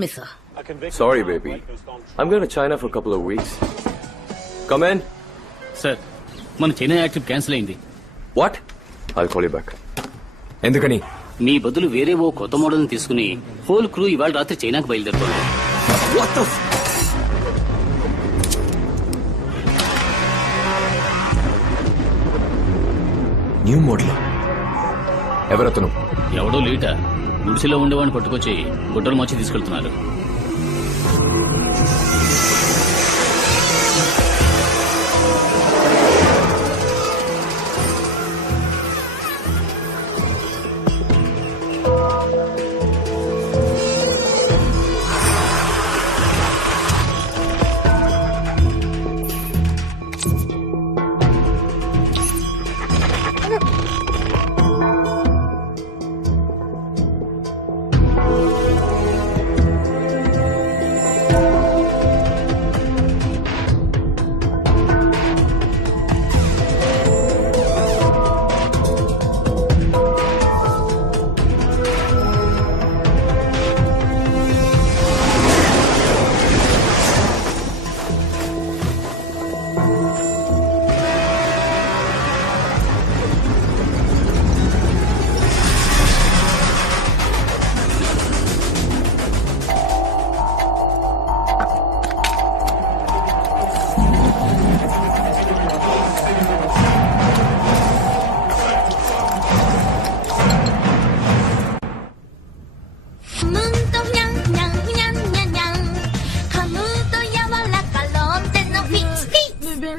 Miss her. Sorry, baby. I'm going to China for a couple of weeks. Come in. Sir మన China active cancel అయింది. What? I'll call you back. ఎందుకని? మీ బదులు వేరే ఓ కొత్త model తీసుకుని whole crew ఇవాళ రాత్రి చైనాకు బయలుదేరుతుంది. What the new model? ఎవరతను? ఎవడో లీట గుడిసెలో ఉండేవాడిని పట్టుకొచ్చి గుడ్డలు మార్చి తీసుకెళ్తున్నారు.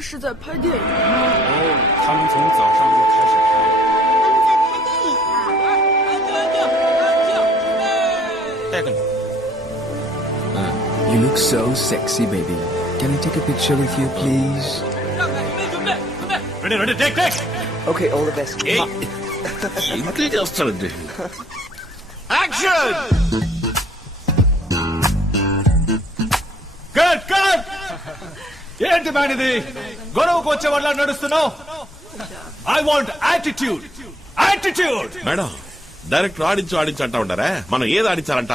是在拍电影吗？哦，他们从早上就开始拍。他们在拍电影啊！带个你。You look so sexy, baby. Can I take a picture with you, please? Ready, take. Okay, all the best. ఇంతే చేస్తాడండి. Action! Good. ఏంటి మ్యాన్ ఇది? గొడవకు వచ్చే వాళ్ళ నడుస్తున్నావు? I want attitude. Madam direct ఆడించు అంటా ఉంటారా? మనం ఏది ఆడించాలంట?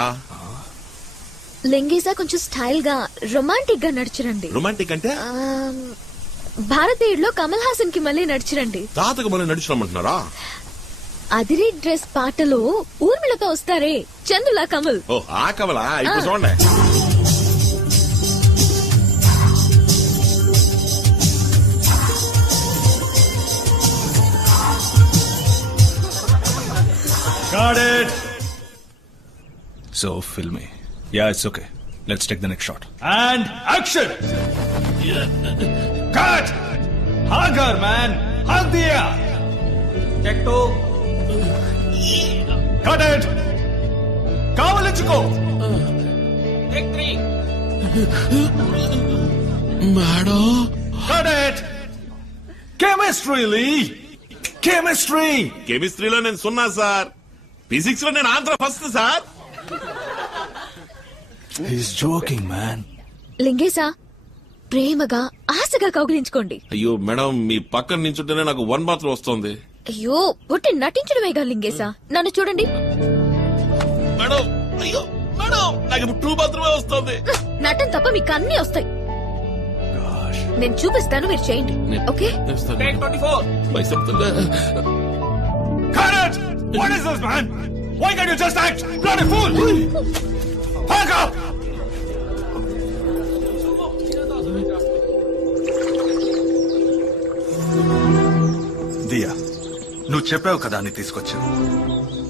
లింగేసా కొంచెం స్టైల్ గా రొమాంటిక్ గా నడిచిరండి. రొమాంటిక్ అంటే భారతీయుడులో కమల్ హాసన్ కి మళ్ళీ నడిచిరండి. తాతకు మనం నడుచుకోమంటున్నారా? అదిరే డ్రెస్ పాటలో ఊర్మిళతో వస్తారే చందులా కమల్. ఓ ఆ కమలా? ఇప్పుడు చూడండి. Got it. So, filmy. Yeah, it's okay. Let's take the next shot. And action. Cut. Hug her, man. Hug diya. Take two. Cut it. Kavalichuko. Take three. Madam Cut it. Chemistry, Lee. కెమిస్ట్రీలో నేను సున్నా sir. Physics లో నేను Andhra first sir. He's joking, man. లింగేసా ప్రేమగా ఆశగా కౌగిలించుకోండి. అయ్యో madam మీ పక్కన నించుంటేనే నాకు వన్ బాత్రూమ్ వస్తుంది. అయ్యో ఒట్టి నటించడమేగా లింగేసా. నన్ను చూడండి. మేడం అయ్యో మేడం నాకు ఇప్పుడు టూ బాత్రూమే వస్తుంది. నటన తప్ప మీకు అన్ని వస్తాయి. నేను చూపిస్తాను, మీరు చేయండి. Okay? Take 24. భయపడుతుందా? Cut it. What is this, man? Why can't you just act? Bloody fool. Hug up. దియా, నువ్వు చెప్పావు కదా అని తీసుకొచ్చావు.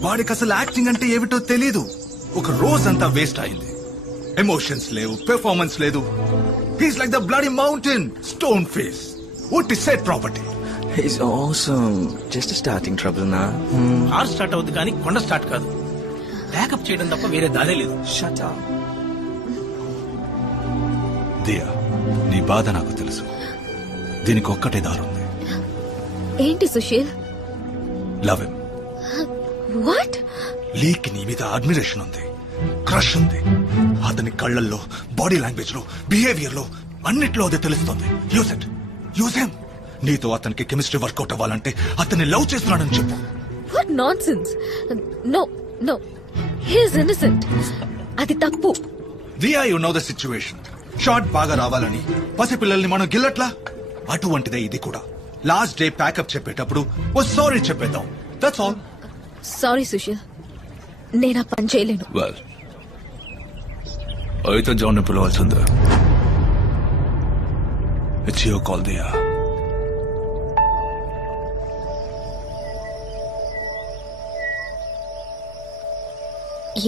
వాడికి అసలు యాక్టింగ్ అంటే ఏమిటో తెలీదు. ఒక రోజంతా వేస్ట్ అయింది. ఎమోషన్స్ లేవు, పెర్ఫార్మెన్స్ లేదు. He's like the bloody mountain, stone face. What is said property? He's awesome. Just a starting trouble now. Car start అవుతుంది కానీ కొండ స్టార్ట్ కాదు. బ్యాకప్ చేయడం తప్ప వేరే దారే లేదు. Shut up. దియా, నీ బాధ నాకు తెలుసు. దీనికి ఒక్కటే దారుంది. ఏంటి Sushil? Love him. What? Leak నీ మీద అడ్మిరేషన్ ఉంది, క్రష్ ఉంది. అతని కళ్ళల్లో, బాడీ లాంగ్వేజ్ లో, బిహేవియర్ లో అన్నిట్లో అదే తెలుస్తుంది. Use him. నీతో అతనికి కెమిస్ట్రీ వర్కౌట్ అవ్వాలంటే అతన్ని లవ్ చేస్తున్నాడని చెప్పు. What nonsense. No he is innocent. అది తప్పు. Diya you know the situation. Shot బాగా రావాలని పసిపిల్లల్ని మనం గిల్లట్లా, అటువంటిదే ఇది కూడా. లాస్ట్ డే ప్యాకప్ చెప్పేటప్పుడు ఓ సారీ చెప్పేద్దాం, దట్స్ ఆల్. సారీ సుశీల్, నేను ఆ పని చేయలేను. వెల్ అయితే జాన్ పిలవాల్సిందే. It's your call Diya.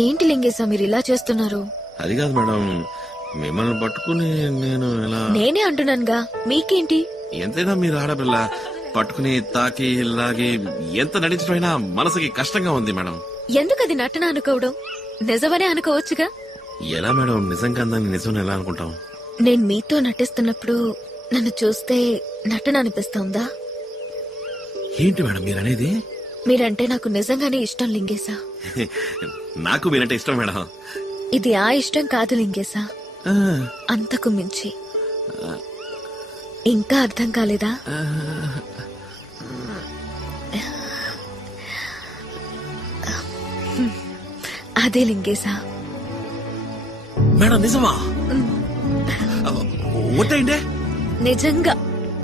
ఏంటి లింగేశా మీరు ఇలా చేస్తున్నారు? అది కాదు మేడం, మిమ్మల్ని పట్టుకుని నేను ఎలా... నేనే అంటున్నానుగా, మీకేంటి? ఎంతైనా మీరు ఆడపిల్ల, పట్టుకుని తాకి లాగి ఎంత నడిచిపోయినా మనసుకి కష్టంగా ఉంది మేడం. ఎందుకది నటన అనుకోవడం? నిజమనే అనుకోవచ్చుగా. ఎలా మేడం నిజంగా అందాన్ని నిజం ఎలా అనుకుంటాం? నేను మీతో నటిస్తున్నప్పుడు నన్ను చూస్తే నటన అనిపిస్తోందా? ఏంటి మేడం మీరనేది? మీరంటే నాకు నిజంగానే ఇష్టం లింగేశా. నాకు మీరంటే ఇష్టం మేడం. ఇది ఆ ఇష్టం కాదు లింగేశా, అంతకు మించి. ఇంకా అర్థం కాలేదా? అదే లింగేశా. మేడం నిజమా? ఒట్టేంటే నిజంగా.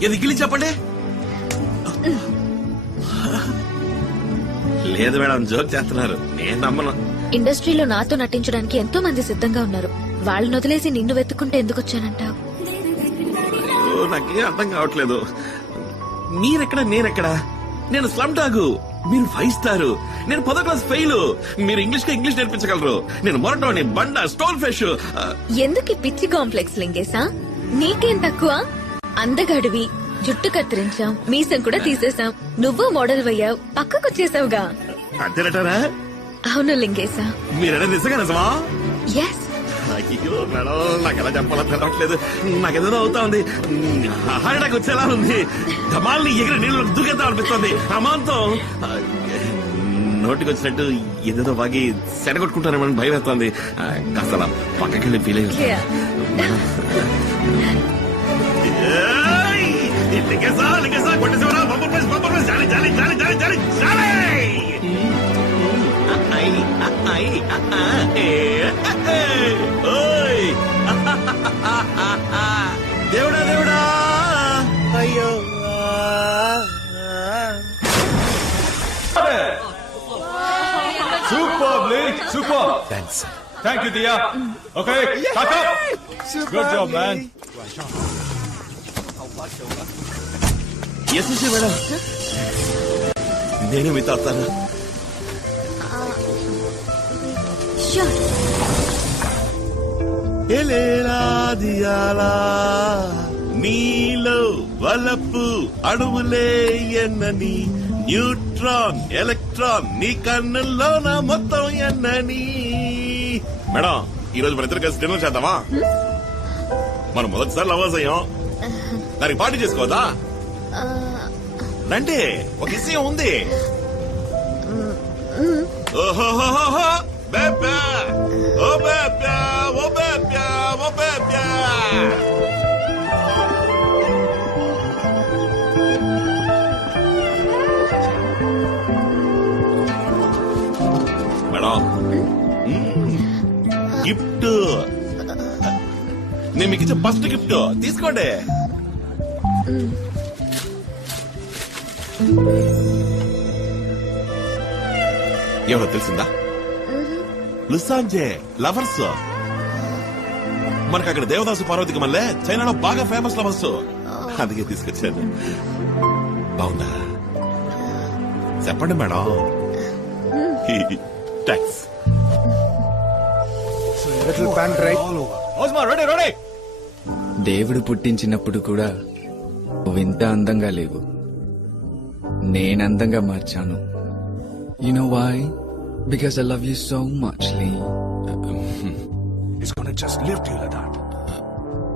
ఇది గిలి చెప్పండి. లేదు మేడం, జోక్ చేస్తున్నారు, నేను నమ్మను. ఇండస్ట్రీలో నాతో నటించడానికి ఎంతో మంది సిద్ధంగా ఉన్నారు. వాళ్ళని వదిలేసి నిన్ను వెతుక్కుంటే ఎందుకు వచ్చానంటావు? అయ్యో, నాకేం అర్థం కావట్లేదు. మీరెక్కడ నేనెక్కడ? నేను స్లమ్ డాగు, మీరు 5 స్టార్, నేను 10వ క్లాస్ ఫెయిల్. మీరు ఇంగ్లీష్ నేర్పించగలరు, నేను మొరటోని, బండ, స్టోన్ ఫిష్. ఎందుకు ఈ పిచ్చి కాంప్లెక్స్ లింగేశా? నీకేం తక్కువ? అందగాడివి, జుట్టు కత్తిరించాం, మీసం కూడా తీసేశాం, నువ్వు మోడల్ అయ్యావు, పక్కకొచ్చేసావుగా. అంతేనటారా? అవును లింగేశా. మీరే నిజంగా నిజమా? ఎస్. అయ్యో మేడం, నాకెలా చెప్పాలో తెలవట్లేదు, నాకేదో అవుతా ఉంది. హాయిడాకి వచ్చేలా ఉంది, ధమాల్ని ఎగిరి నీళ్ళు దూకేద్దాం అనిపిస్తుంది. అమాంతం నోటికి వచ్చినట్టు ఏదేదో బాగి సెడగొట్టుకుంటానేమని భయం వేస్తుంది. కాస్త అలా పక్కకెళ్ళి ఫీల్ అయ్యి దేవుడా దేవుడా అయ్యో. Superb, Lee. Superb. Thanks. Thank you, Dia. Okay, back up. Good job, man. Yes madam, నేను మీతో వస్తాను. Sure. ఎలేరాదియాలా నీలో వలపు అణువులే ఎన్నని, న్యూట్రాన్ ఎలక్ట్రాన్ నీ కన్నుల్లో నా మొత్తం ఎన్నని. మేడం, ఈ రోజు మన ఇద్దరు కలిసి డిన్నర్ చేద్దామా? మనం మొదటిసారి లవర్స్ అయ్యాం, దానికి పార్టీ చేసుకోవద్దా? రండి, ఒక విషయం ఉంది. ఓహోహోహో బేబా, ఓ బేబా, ఓ బేబా, ఓ బేబా. మేడం, గిఫ్ట్ నేను మీకు ఇచ్చే ఫస్ట్ గిఫ్ట్ తీసుకోండి. ఎవరో తెలిసిందా? లుసాంజే లవర్స్. మనకు అక్కడ దేవదాసు పార్వతికి మళ్ళీ చైనాలో బాగా ఫేమస్ లవర్స్, అందుకే తీసుకొచ్చాను. బాగుందా? చెప్పండి madam. Thanks. Osman, ready, ready. దేవుడు పుట్టించినప్పుడు కూడా నువ్వింత అందంగా లేవు, నేనందంగా మార్చాను. You know why? Because I love you so much, Lee. It's gonna just lift you like that.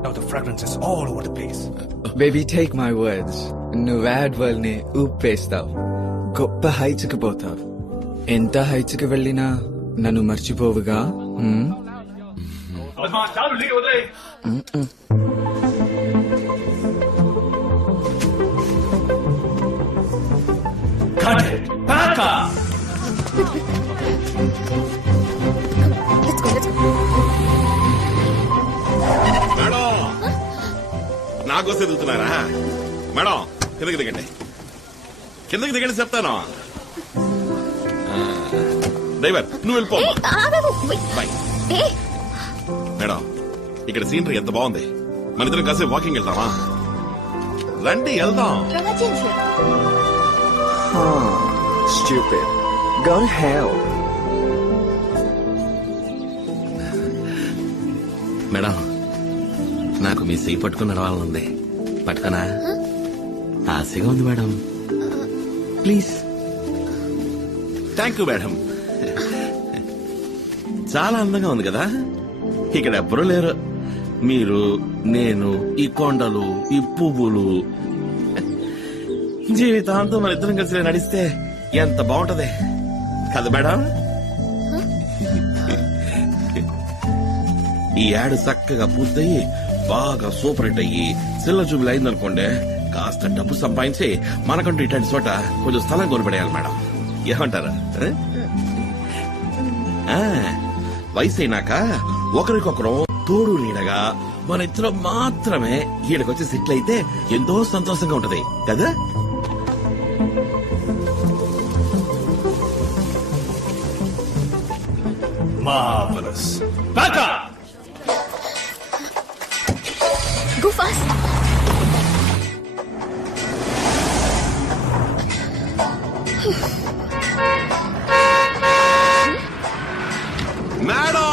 Now the fragrance is all over the place. Baby, take my words. నువ్వు add world ని ఊపేస్తావు, గొప్ప heights కి పోతావు. ఎంత heights కి వెళ్ళినా నన్ను మర్చిపోవుగా. Osman, చాలు లీక్ వదిలే. Cut it. Back up. Let's go, let's go. నాకోసం ఎదుగుతున్నారా? మేడం కిందకి దిగండి, కిందకి దిగండి చెప్తాను. డ్రైవర్ నువ్వు వెళ్ళిపో. బాయ్. మేడం ఇక్కడ సీనరీ ఎంత బాగుంది, మన ఇద్దరం కాసేపు వాకింగ్ వెళ్దామా? రండి వెళ్దాం. 让他进去。 Stupid. Go to hell. Madam నాకు మీ చెయ్యి పట్టుకుని నడవాలనుంది, పట్టుకనా? ఆశగా ఉంది madam. Please. Thank you madam. చాలా అందంగా ఉంది కదా. ఇక్కడ ఎవ్వరూ లేరు, మీరు, నేను, ఈ కొండలు, ఈ పువ్వులు. జీవితాంతం మన ఇద్దరం కలిసి నడిస్తే ఎంత బాగుంటది కదా మేడం? ఈ యాడ్ చక్కగా పూర్తయి బాగా సూపర్ హిట్ అయ్యి సిల్ల చూపులు అయిందనుకోండి, కాస్త డబ్బు సంపాదించి మనకంటూ ఇట్లాంటి చోట కొంచెం స్థలం కొనిపడేయాలి మేడం. ఏమంటారా? వయసు అయినాక ఒకరికొకరు తోడు నీడగా మన ఇద్దరం మాత్రమే ఈడకొచ్చి సెటిల్ అయితే ఎంతో సంతోషంగా ఉంటది కదా. Marvelous. Back up! Go fast. Madam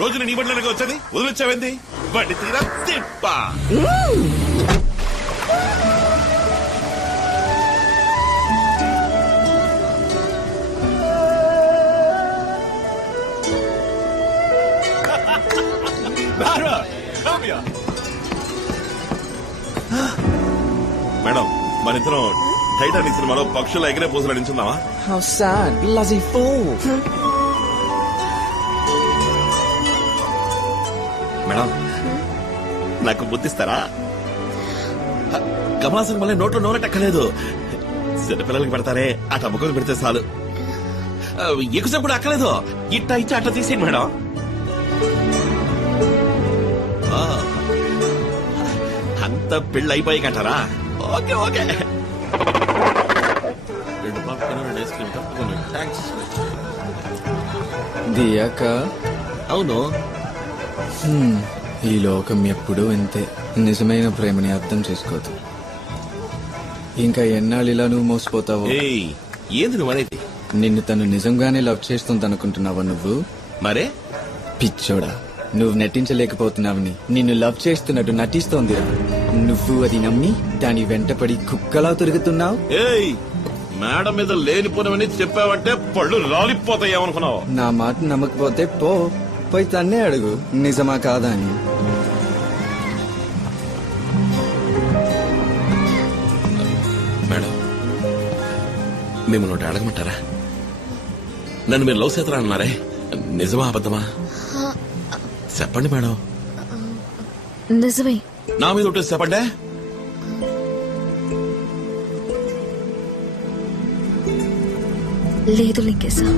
రోజున నీ బండ్లకి వచ్చేది వదిలిచ్చావేంది? బండి తీరా తిప్ప. మేడం మన ఇద్దరం టైటానిక్ సినిమాలో పక్షుల ఎగిరే పూసలు నడించుందామా? How sad, bloody fool. Madam నాకు బుద్ధిస్తారా? కమలాసన్ మళ్ళీ నోట్లో నోరెట్టక్కలేదు, చిన్నపిల్లలకి పెడతారే అట ముఖం పెడితే చాలు. ఎక్కువసేపు కూడా అక్కలేదు, ఇట్ట ఇచ్చి అట్ట తీసేయండి మేడం. అంత పెళ్ళి అయిపోయాకంటారా? Okay okay. 2 popcorn 2 ice cream తప్పకుండా. థ్యాంక్స్. దియాక అవును, ఈ లోకం ఎప్పుడూ ఇంతే. నిజమైన ప్రేమని అర్థం చేసుకోదు. ఇంకా ఎన్నాళ్ళు ఇలా నువ్వు మోసపోతావో. ఏయ్ ఏంది నువ్వు అనేది? నిన్ను తను నిజంగానే లవ్ చేస్తుంది అనుకుంటున్నావా నువ్వు? మరే పిచ్చోడా, నువ్వు నటించలేకపోతున్నావని నిన్ను లవ్ చేస్తున్నట్టు నటిస్తోందిరా. నువ్వు అది నమ్మి దాని వెంటపడి కుక్కలా తిరుగుతున్నావు. ఏయ్ మేడం మీద లేనిపోనవని చెప్పావంటే పళ్ళు రాలిపోతాయేమనుకున్నావు? నా మాట నమ్మకపోతే పోయి తన్నే అడుగు నిజమా కాదా అని. మేడం మిమ్మల్ని ఒకటి అడగమంటారా? నన్ను మీరు లవ్ చేతరా అన్నారే, నిజమా అబద్ధమా చెప్పండి మేడం. నిజమే. నా మీద ఒకటి చెప్పండి. లేదు లింగేశా.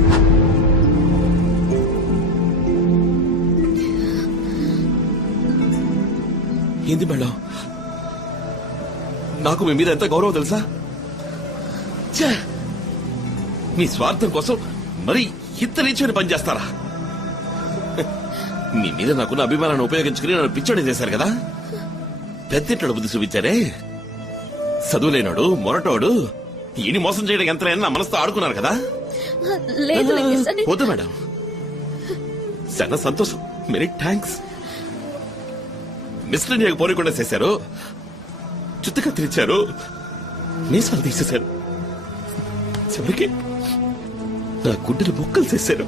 ఏంది మేడం, నాకు మీ మీద ఎంత గౌరవం తెలుసా? ఛే! మీ స్వార్థం కోసం మరి ఇంత నీచని పని చేస్తారా? మీ మీద నాకున్న అభిమానాన్ని ఉపయోగించుకుని నన్ను పిచ్చోడి చేశారు కదా. పెద్దింట్లో బుద్ధి చూపించారే. చదువులేనాడు మొరటోడు ఈయన మోసం చేయడం ఎంత నా మనసుతో ఆడుకున్నారు కదా. లేదు లింగేశా. వద్దు మేడం, చాలా సంతోషం, మెనీ థ్యాంక్స్. మిస్టర్ ఇండియాకి పోనీకుండా చేశారు, చుట్టుగా తిరిచారు, మీసాలు తీసేశారు, చివరికి నా గుడ్డలు బొక్కలు చేశారు.